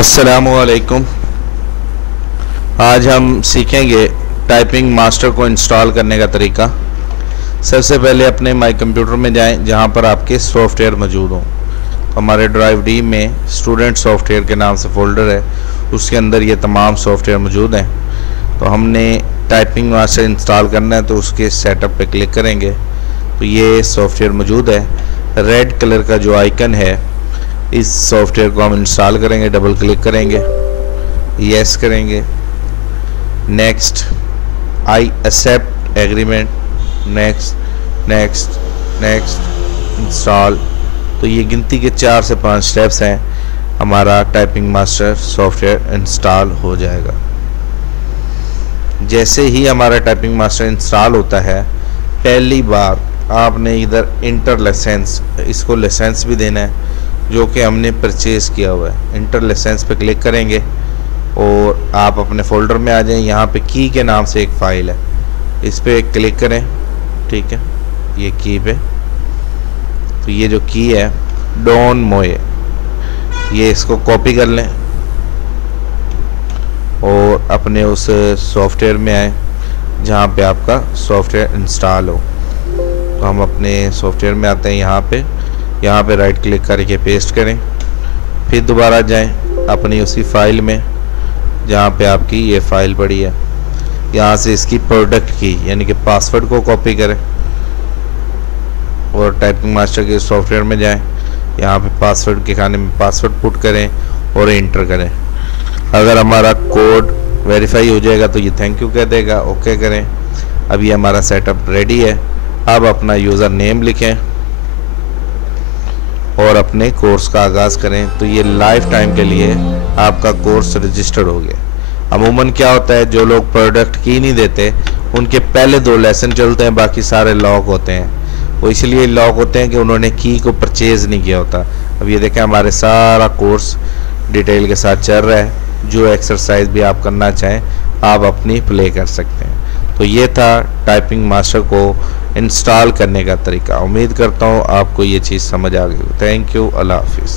अस्सलामुअलैकुम। आज हम सीखेंगे टाइपिंग मास्टर को इंस्टॉल करने का तरीका। सबसे पहले अपने माई कंप्यूटर में जाएं जहां पर आपके सॉफ्टवेयर मौजूद हों। हमारे ड्राइव डी में स्टूडेंट सॉफ्टवेयर के नाम से फ़ोल्डर है, उसके अंदर ये तमाम सॉफ्टवेयर मौजूद हैं। तो हमने टाइपिंग मास्टर इंस्टॉल करना है तो उसके सेटअप पे क्लिक करेंगे तो ये सॉफ्टवेयर मौजूद है। रेड कलर का जो आइकन है, इस सॉफ्टवेयर को हम इंस्टॉल करेंगे। डबल क्लिक करेंगे, यस करेंगे, next, I accept agreement, next next next, install. तो ये गिनती के 4 से 5 स्टेप्स हैं, हमारा टाइपिंग मास्टर सॉफ्टवेयर इंस्टॉल हो जाएगा। जैसे ही हमारा टाइपिंग मास्टर इंस्टॉल होता है, पहली बार आपने इधर इंटर लाइसेंस, इसको लाइसेंस भी देना है जो कि हमने परचेज़ किया हुआ है। इंटर लाइसेंस पे क्लिक करेंगे और आप अपने फ़ोल्डर में आ जाएं। यहाँ पे की के नाम से एक फ़ाइल है, इस पे क्लिक करें। ठीक है, ये की पे, तो ये जो की है डॉन मोए, ये इसको कॉपी कर लें और अपने उस सॉफ्टवेयर में आए जहाँ पे आपका सॉफ्टवेयर इंस्टॉल हो। तो हम अपने सॉफ्टवेयर में आते हैं, यहाँ पे राइट क्लिक करके पेस्ट करें। फिर दोबारा जाएं अपनी उसी फाइल में जहाँ पे आपकी ये फ़ाइल पड़ी है, यहाँ से इसकी प्रोडक्ट की यानी कि पासवर्ड को कॉपी करें और टाइपिंग मास्टर के सॉफ्टवेयर में जाएं। यहाँ पे पासवर्ड के खाने में पासवर्ड पुट करें और एंटर करें। अगर हमारा कोड वेरीफाई हो जाएगा तो ये थैंक यू कह देगा, ओके करें। अभी हमारा सेटअप रेडी है। अब अपना यूज़र नेम लिखें और अपने कोर्स का आगाज़ करें। तो ये लाइफ टाइम के लिए आपका कोर्स रजिस्टर्ड हो गया। अमूमन क्या होता है, जो लोग प्रोडक्ट की नहीं देते उनके पहले 2 लेसन चलते हैं, बाकी सारे लॉक होते हैं। वो इसलिए लॉक होते हैं कि उन्होंने की को परचेज़ नहीं किया होता। अब ये देखें, हमारे सारा कोर्स डिटेल के साथ चल रहा है। जो एक्सरसाइज भी आप करना चाहें आप अपनी प्ले कर सकते हैं। तो ये था टाइपिंग मास्टर को इंस्टॉल करने का तरीका। उम्मीद करता हूँ आपको ये चीज़ समझ आ गई। थैंक यू, अल्लाह हाफिज़।